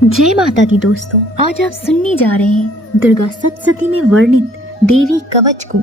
जय माता दी दोस्तों, आज आप सुनने जा रहे हैं दुर्गा सप्तशती में वर्णित देवी कवच को।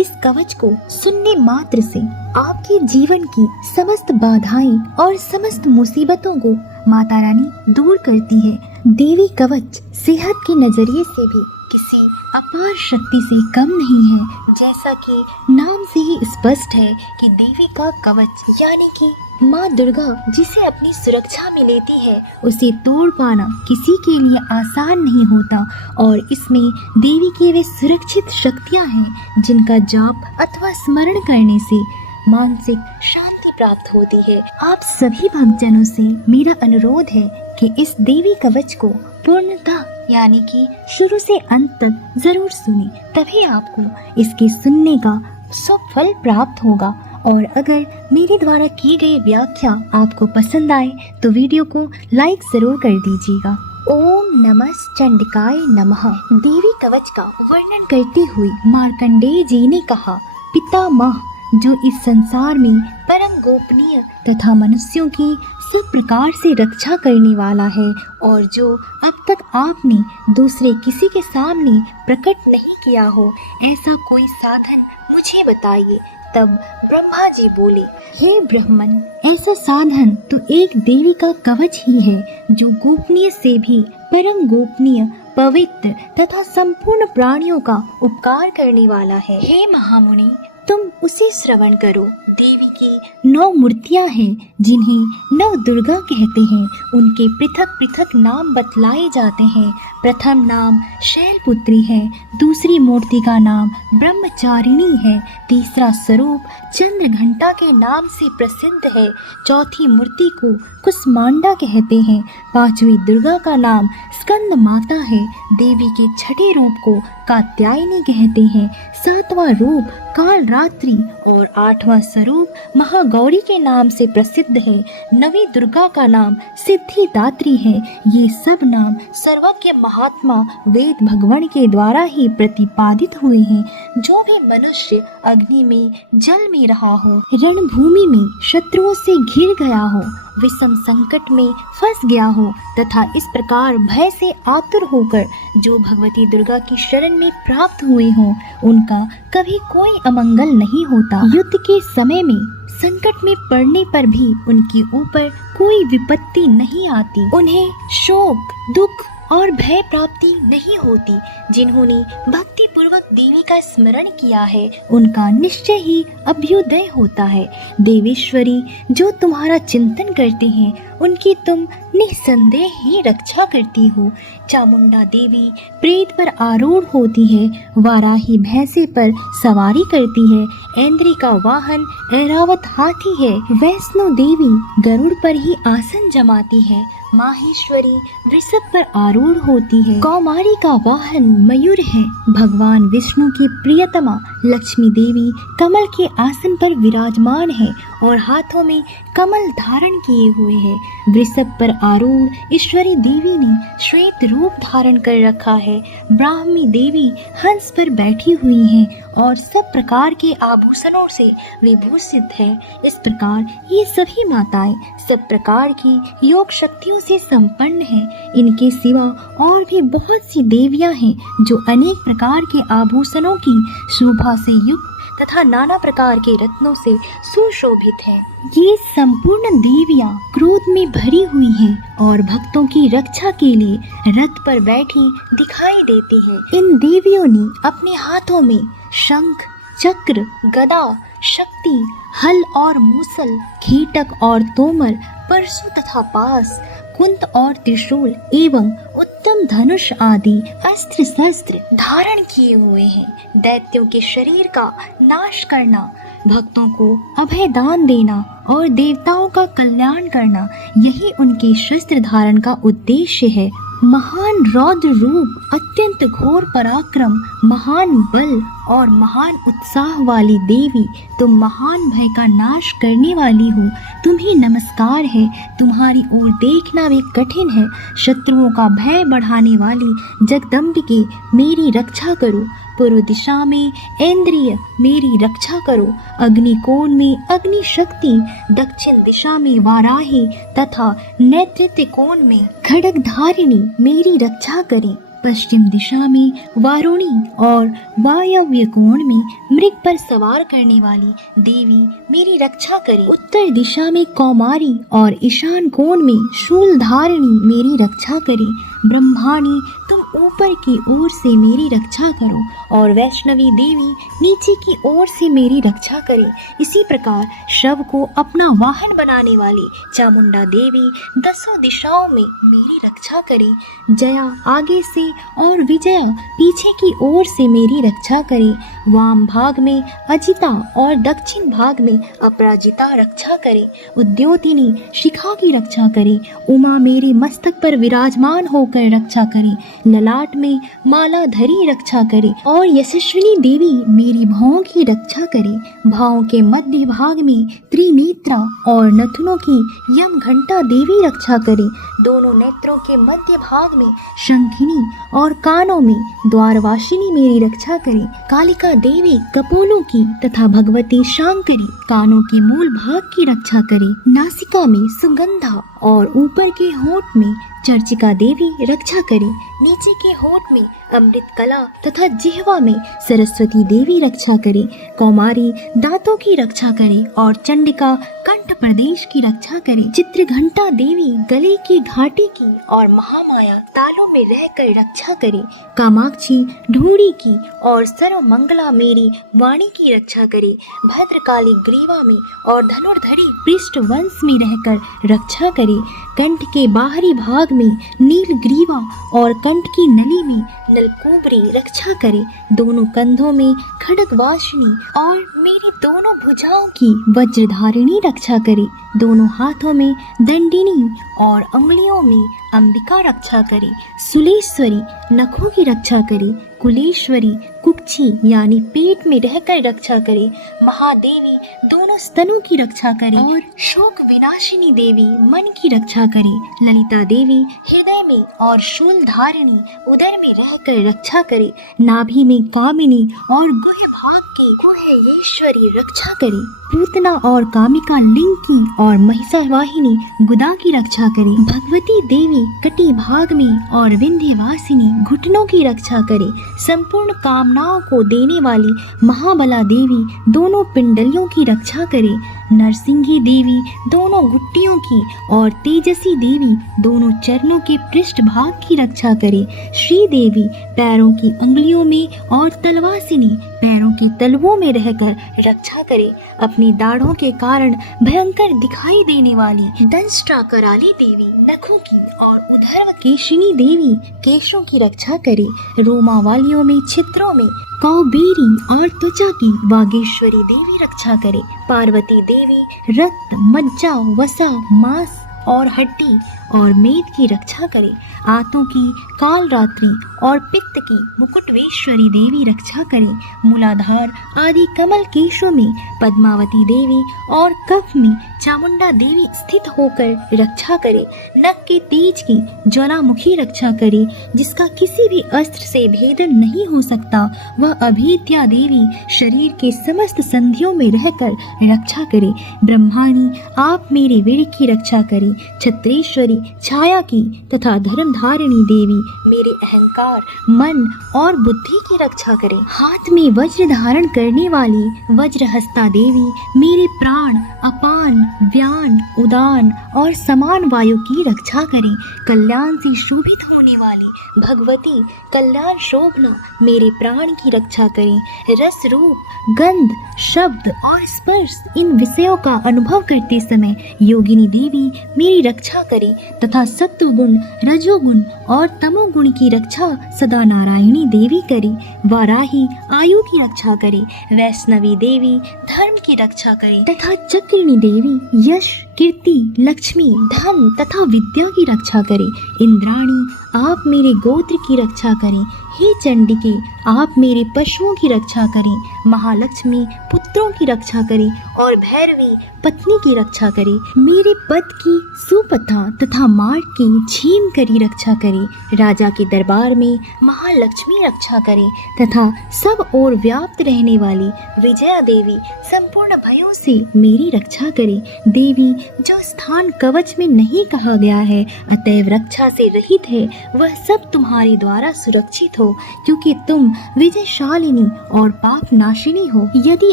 इस कवच को सुनने मात्र से आपके जीवन की समस्त बाधाएं और समस्त मुसीबतों को माता रानी दूर करती है। देवी कवच सेहत के नजरिए से भी किसी अपार शक्ति से कम नहीं है। जैसा कि नाम से ही स्पष्ट है कि देवी का कवच यानी कि माँ दुर्गा जिसे अपनी सुरक्षा में लेती है, उसे तोड़ पाना किसी के लिए आसान नहीं होता। और इसमें देवी की वे सुरक्षित शक्तियाँ हैं जिनका जाप अथवा स्मरण करने से मानसिक शांति प्राप्त होती है। आप सभी भक्तजनों से मेरा अनुरोध है कि इस देवी कवच को पूर्णतः यानी कि शुरू से अंत तक जरूर सुनें, तभी आपको इसके सुनने का सफल प्राप्त होगा। और अगर मेरे द्वारा की गई व्याख्या आपको पसंद आए तो वीडियो को लाइक जरूर कर दीजिएगा। ओम नमः चंडिकाय नमः। देवी कवच का वर्णन करते हुए मार्कंडेय जी ने कहा, पितामह जो इस संसार में परम गोपनीय तथा मनुष्यों की सब प्रकार से रक्षा करने वाला है और जो अब तक आपने दूसरे किसी के सामने प्रकट नहीं किया हो, ऐसा कोई साधन मुझे बताइए। तब ब्रह्मा जी बोले, हे ब्राह्मण, ऐसा साधन तो एक देवी का कवच ही है जो गोपनीय से भी परम गोपनीय, पवित्र तथा संपूर्ण प्राणियों का उपकार करने वाला है। हे महामुनि, तुम उसे श्रवण करो। देवी की 9 मूर्तियां हैं जिन्हें 9 दुर्गा कहते हैं। उनके पृथक पृथक नाम बतलाए जाते हैं। प्रथम नाम शैलपुत्री है, दूसरी मूर्ति का नाम ब्रह्मचारिणी है, तीसरा स्वरूप चंद्रघंटा के नाम से प्रसिद्ध है, चौथी मूर्ति को कुसमांडा कहते हैं, पांचवी दुर्गा का नाम स्कंद माता है, देवी के छठे रूप को कात्यायनी कहते हैं, सातवां रूप कालरात्रि और 8वां स्वरूप महागौरी के नाम से प्रसिद्ध है, 9वीं दुर्गा का नाम सिद्धिदात्री है। ये सब नाम सर्वज्ञ महात्मा वेद भगवान के द्वारा ही प्रतिपादित हुए हैं। जो भी मनुष्य अग्नि में, जल में रहा हो, रणभूमि में शत्रुओं से घिर गया हो, विषम संकट में फंस गया हो तथा इस प्रकार भय से आतुर होकर जो भगवती दुर्गा की शरण में प्राप्त हुए हों, उनका कभी कोई अमंगल नहीं होता। युद्ध के समय में संकट में पड़ने पर भी उनके ऊपर कोई विपत्ति नहीं आती। उन्हें शोक, दुख और भय प्राप्ति नहीं होती। जिन्होंने भक्ति पूर्वक देवी का स्मरण किया है, उनका निश्चय ही अभ्युदय होता है। देवेश्वरी जो तुम्हारा चिंतन करते हैं, उनकी तुम निसंदेह ही रक्षा करती हो। चामुंडा देवी प्रेत पर आरूढ़ होती है, वाराही भैंसे पर सवारी करती है, ऐन्द्री का वाहन ऐरावत हाथी है, वैष्णो देवी गरुड़ पर ही आसन जमाती है, माहेश्वरी वृषभ पर आरूढ़ होती है, कौमारी का वाहन मयूर है, भगवान विष्णु की प्रियतमा लक्ष्मी देवी कमल के आसन पर विराजमान है और हाथों में कमल धारण किए हुए है। वृषभ पर आरूढ़ ईश्वरी देवी ने श्वेत रूप धारण कर रखा है। ब्राह्मी देवी हंस पर बैठी हुई हैं और सब प्रकार के आभूषणों से विभूषित है। इस प्रकार ये सभी माताएं सब प्रकार की योग शक्तियों से संपन्न हैं। इनके सिवा और भी बहुत सी देवियां हैं जो अनेक प्रकार के आभूषणों की शोभा से युक्त तथा नाना प्रकार के रत्नों से सुशोभित हैं। ये संपूर्ण देवियां क्रोध में भरी हुई हैं और भक्तों की रक्षा के लिए रथ पर बैठी दिखाई देती हैं। इन देवियों ने अपने हाथों में शंख, चक्र, गदा, शक्ति, हल और मूसल, कीटक और तोमर, परशु तथा पास, कुंत और त्रिशूल एवं उत्तम धनुष आदि अस्त्र शस्त्र धारण किए हुए हैं। दैत्यों के शरीर का नाश करना, भक्तों को अभय दान देना और देवताओं का कल्याण करना, यही उनके शस्त्र धारण का उद्देश्य है। महान रौद्र रूप, अत्यंत घोर पराक्रम, महान बल और महान उत्साह वाली देवी, तुम महान भय का नाश करने वाली हो, तुम्हें नमस्कार है। तुम्हारी ओर देखना भी कठिन है। शत्रुओं का भय बढ़ाने वाली जगदम्बिके, मेरी रक्षा करो। पूर्व दिशा में इंद्रिय, मेरी रक्षा करो। अग्निकोण में अग्नि शक्ति, दक्षिण दिशा में वाराही तथा नेतृत्व कोण में खड्ग धारिणी, मेरी रक्षा करें। पश्चिम दिशा में वारुणी और वायव्य कोण में मृग पर सवार करने वाली देवी, मेरी रक्षा करें। उत्तर दिशा में कौमारी और ईशान कोण में शूल धारिणी, मेरी रक्षा करें। ब्रह्माणी, तुम ऊपर की ओर से मेरी रक्षा करो और वैष्णवी देवी नीचे की ओर से मेरी रक्षा करे। इसी प्रकार शव को अपना वाहन बनाने वाली चामुंडा देवी दसों दिशाओं में मेरी रक्षा करे। जया आगे से और विजया पीछे की ओर से मेरी रक्षा करे। वाम भाग में अजिता और दक्षिण भाग में अपराजिता रक्षा करे। उद्योतिनी शिखा की रक्षा करे। उमा मेरे मस्तक पर विराजमान होकर रक्षा करे। ललाट में मालाधरी रक्षा करे और यशस्विनी देवी मेरी भावों की रक्षा करे। भावों के मध्य भाग में त्रिनेत्रा और नथुनों की यम घंटा देवी रक्षा करे। दोनों नेत्रों के मध्य भाग में शंखिनी और कानों में द्वारवासिनी मेरी रक्षा करे। कालिका देवी कपोलों की तथा भगवती शांकरी कानों के मूल भाग की रक्षा करे। नासिका में सुगंधा और ऊपर के होंठ में चर्चिका देवी रक्षा करे। नीचे के होंठ में अमृत कला तथा जिह्वा में सरस्वती देवी रक्षा करे। कौमारी दांतों की रक्षा करे और चंडिका कंठ प्रदेश की रक्षा करे। चित्रघंटा देवी गले की घाटी की और महामाया तालों में रहकर रक्षा करे। कामाक्षी ढूंढी की और सर्वमंगला मेरी वाणी की रक्षा करे। भद्रकाली ग्रीवा में और धनुर्धरी पृष्ठ वंश में रहकर रक्षा करे। कंठ के बाहरी भाग में नील ग्रीवा और कंठ की नली में नलकुबरी रक्षा करे। दोनों कंधों में खड्गवासिनी और मेरी दोनों भुजाओं की वज्रधारिणी रक्षा करे। दोनों हाथों में दंडिनी और अंगुलियों में अंबिका रक्षा करे। सुलेश्वरी नखों की रक्षा करे। कुलेश्वरी कुक्षी यानी पेट में रहकर रक्षा करे। महादेवी दोनों स्तनों की रक्षा करे और शोक विनाशिनी देवी मन की रक्षा करे। ललिता देवी हृदय में और शूल धारिणी उदर में रहकर रक्षा करे। नाभि में कामिनी और गुह भाग के गुहेश्वरी रक्षा करे। पूतना और कामिका लिंग की और महिषावाहिनी गुदा की रक्षा करे। भगवती देवी कटी भाग में और विंध्यवासिनी घुटनों की रक्षा करे। संपूर्ण कामनाओं को देने वाली महाबला देवी दोनों पिंडलियों की रक्षा करे। नरसिंही देवी दोनों घुट्टियों की और तेजसी देवी दोनों चरणों के पृष्ठ भाग की रक्षा करे। श्री देवी पैरों की अंगुलियों में और तलवासिनी पैरों के तलवों में रहकर रक्षा करे। अपनी दाढ़ों के कारण भयंकर दिखाई देने वाली दंष्ट्रा कराली देवी नखों की और उधर्व केशिनी देवी केशों की रक्षा करे। रोमा वालियों में छिद्रों में कौबेरी और त्वचा की वागेश्वरी देवी रक्षा करे। पार्वती देवी रक्त मज्जा वसा मांस और हड्डी और मेद की रक्षा करे। आंतों की कालरात्रि और पित्त की मुकुटवेश्वरी देवी रक्षा करे। मूलाधार आदि कमल केशों में पद्मावती देवी और कफ में चामुंडा देवी स्थित होकर रक्षा करे। नख के तेज की ज्वालामुखी रक्षा करे। जिसका किसी भी अस्त्र से भेदन नहीं हो सकता, वह अभेद्या देवी शरीर के समस्त संधियों में रहकर रक्षा करे। ब्रह्माणी आप मेरे वीर की रक्षा करे। छत्रेश्वरी छाया की तथा धर्मधारिणी देवी मेरे अहंकार मन और बुद्धि की रक्षा करे। हाथ में वज्र धारण करने वाली वज्रहस्ता देवी मेरे प्राण अपान व्यान उदान और समान वायु की रक्षा करे। कल्याण से शोभित होने वाली भगवती कल्याण शोभना मेरे प्राण की रक्षा करें। रस रूप गंध शब्द और स्पर्श इन विषयों का अनुभव करते समय योगिनी देवी मेरी रक्षा करे तथा सत्वगुण रजोगुण और तमोगुण की रक्षा सदा नारायणी देवी करे। वाराही आयु की रक्षा करे। वैष्णवी देवी धर्म की रक्षा करे तथा चक्रिणी देवी यश कीर्ति लक्ष्मी धन तथा विद्या की रक्षा करे। इंद्राणी आप मेरे गोत्र की रक्षा करें। हे चंडिके, आप मेरे पशुओं की रक्षा करें, महालक्ष्मी पुत्रों की रक्षा करें और भैरवी पत्नी की रक्षा करे। मेरे पद की सुपथा तथा मार्ग की झीम करी रक्षा करे। राजा के दरबार में महालक्ष्मी रक्षा करे तथा सब ओर व्याप्त रहने वाली विजया देवी संपूर्ण भयों से मेरी रक्षा करे। देवी, जो स्थान कवच में नहीं कहा गया है अतएव रक्षा से रहित है, वह सब तुम्हारे द्वारा सुरक्षित हो, क्योंकि तुम विजयशालिनी और पाप नाशिनी हो। यदि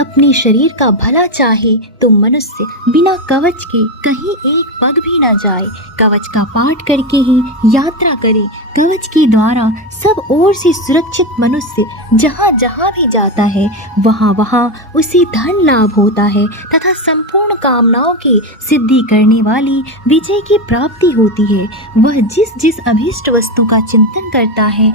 अपने शरीर का भला चाहे तो मनुष्य बिना कवच के कहीं एक पग भी न जाए। कवच का पाठ करके ही यात्रा करे। कवच के द्वारा सब ओर से सुरक्षित मनुष्य जहाँ जहाँ भी जाता है वहाँ वहाँ उसे धन लाभ होता है तथा संपूर्ण कामनाओं की सिद्धि करने वाली विजय की प्राप्ति होती है। वह जिस जिस अभीष्ट वस्तु का चिंतन करता है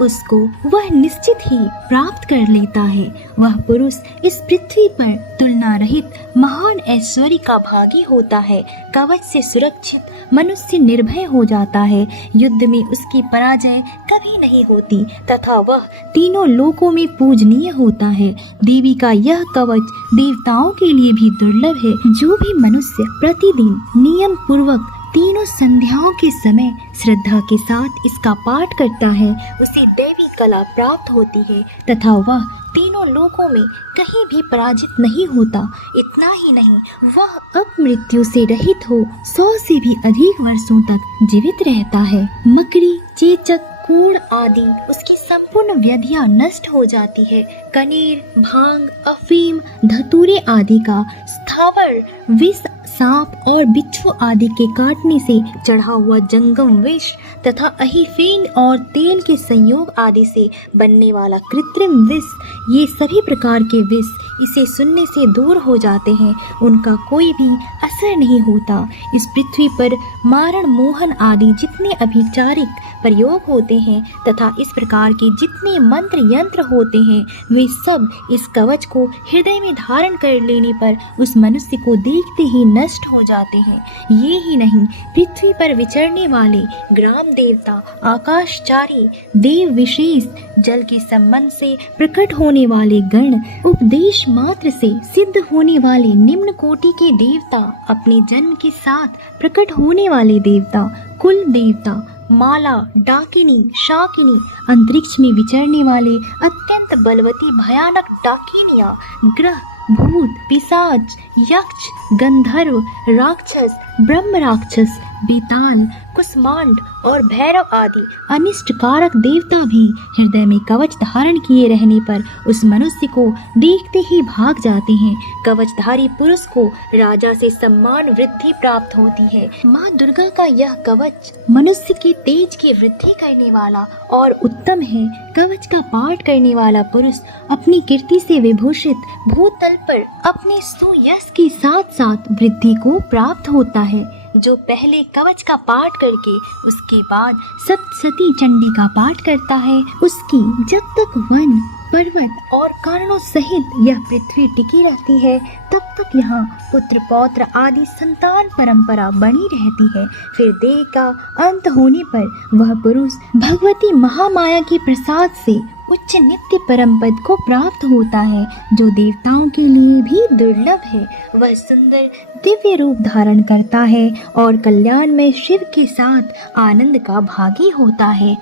उसको वह निश्चित ही प्राप्त कर लेता है। वह पुरुष इस पृथ्वी पर तुलना रहित महान ऐश्वर्य का भागी होता है। कवच से सुरक्षित मनुष्य निर्भय हो जाता है। युद्ध में उसकी पराजय कभी नहीं होती तथा वह तीनों लोकों में पूजनीय होता है। देवी का यह कवच देवताओं के लिए भी दुर्लभ है। जो भी मनुष्य प्रतिदिन नियम पूर्वक तीनों संध्याओं के समय श्रद्धा के साथ इसका पाठ करता है उसे दैवी कला प्राप्त होती है तथा वह तीनों लोकों में कहीं भी पराजित नहीं होता। इतना ही नहीं, वह अपमृत्यु से रहित हो 100 से भी अधिक वर्षों तक जीवित रहता है। मकड़ी, चेचक, कोढ़ आदि उसकी संपूर्ण व्याधियां नष्ट हो जाती है। कनेर, भांग, अफीम, धतूरे आदि का स्थावर विष, सांप और बिच्छू आदि के काटने से चढ़ा हुआ जंगम विष तथा अहिफेन और तेल के संयोग आदि से बनने वाला कृत्रिम विष, ये सभी प्रकार के विष इसे सुनने से दूर हो जाते हैं। उनका कोई भी असर नहीं होता। इस पृथ्वी पर मारण, मोहन आदि जितने अभिचारिक प्रयोग होते हैं तथा इस प्रकार के जितने मंत्र यंत्र होते हैं वे सब इस कवच को हृदय में धारण कर लेने पर उस मनुष्य को देखते ही नष्ट हो जाते हैं। ये ही नहीं, पृथ्वी पर विचरने वाले ग्राम देवता, आकाशचारी, देव विशेष, जल के संबंध से प्रकट होने वाले गण, उपदेश मात्र से सिद्ध होने वाले निम्न कोटि के देवता, अपने जन्म के साथ प्रकट होने वाले देवता, कुल देवता, माला, डाकिनी, शाकिनी, अंतरिक्ष में विचरने वाले अत्यंत बलवती भयानक डाकिनियां, ग्रह, भूत, पिशाच, यक्ष, गंधर्व, राक्षस, ब्रह्म राक्षस, बेताल, कुष्मांड और भैरव आदि अनिष्टकारक देवता भी हृदय में कवच धारण किए रहने पर उस मनुष्य को देखते ही भाग जाते हैं। कवचधारी पुरुष को राजा से सम्मान वृद्धि प्राप्त होती है। माँ दुर्गा का यह कवच मनुष्य के तेज की वृद्धि करने वाला और उत्तम है। कवच का पाठ करने वाला पुरुष अपनी कीर्ति से विभूषित भूतल पर अपने सुयश के साथ साथ वृद्धि को प्राप्त होता है। जो पहले कवच का पाठ करके उसके बाद सप्तशती चंडी का पाठ करता है उसकी जब तक वन, पर्वत और कारणों सहित यह पृथ्वी टिकी रहती है तब तक यहाँ पुत्र पौत्र आदि संतान परंपरा बनी रहती है। फिर देह का अंत होने पर वह पुरुष भगवती महामाया के प्रसाद से उच्च नित्य परम पद को प्राप्त होता है जो देवताओं के लिए भी दुर्लभ है। वह सुंदर दिव्य रूप धारण करता है और कल्याण में शिव के साथ आनंद का भागी होता है।